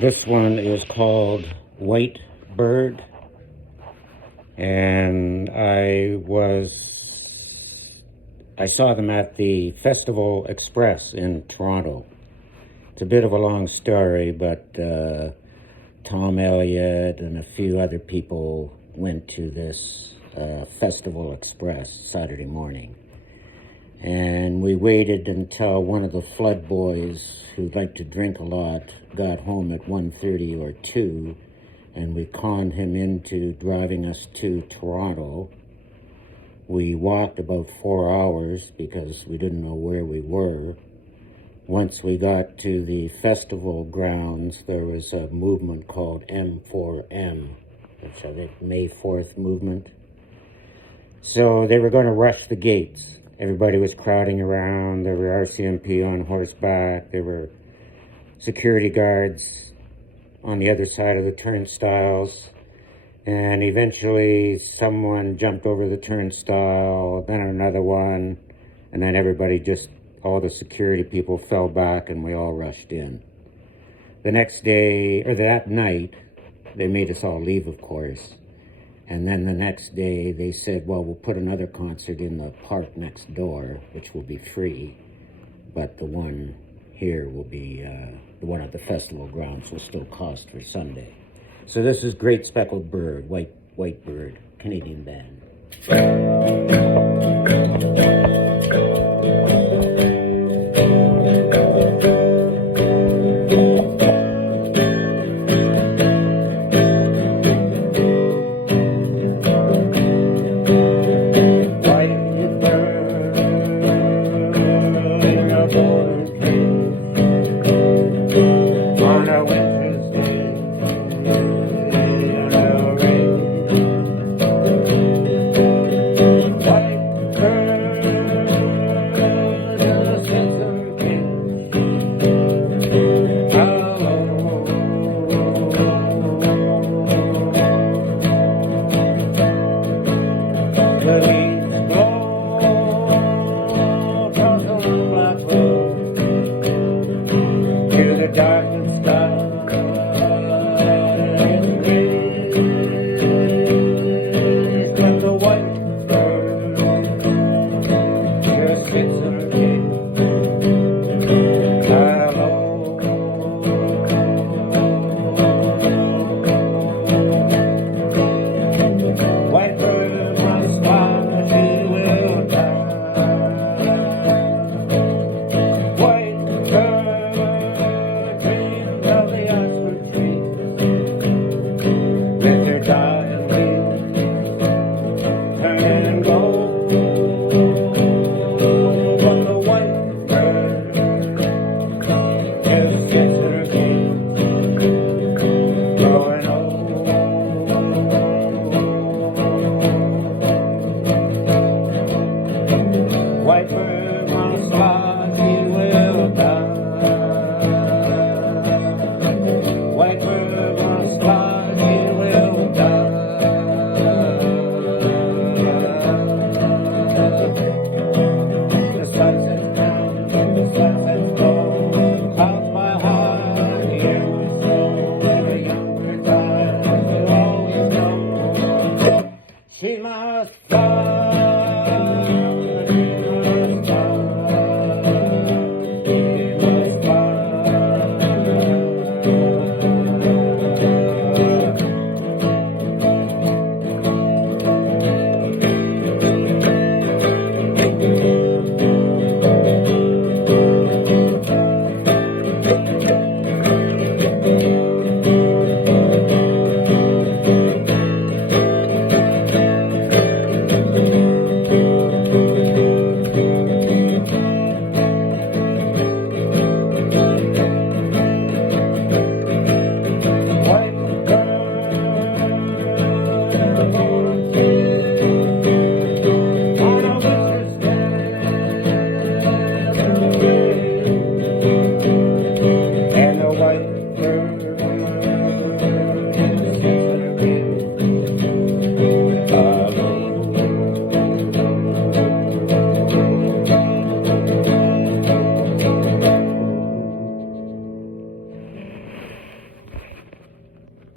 This one is called White Bird, and I saw them at the Festival Express in Toronto. It's a bit of a long story, but Tom Elliott and a few other people went to this Festival Express Saturday morning. And we waited until one of the flood boys, who liked to drink a lot, got home at 1:30 or 2, and we conned him into driving us to Toronto. We walked about 4 hours because we didn't know where we were. Once we got to the festival grounds, there was a movement called M4M, which I think May 4th movement. So they were going to rush the gates. Everybody was crowding around. There were RCMP on horseback. There were security guards on the other side of the turnstiles. And eventually someone jumped over the turnstile, then another one, and then all the security people fell back and we all rushed in. The next day, or that night, they made us all leave, of course. And then the next day they said, well, we'll put another concert in the park next door, which will be free. But the one here will be, the one at the festival grounds will still cost for Sunday. So this is Great Speckled Bird, White Bird, Canadian band.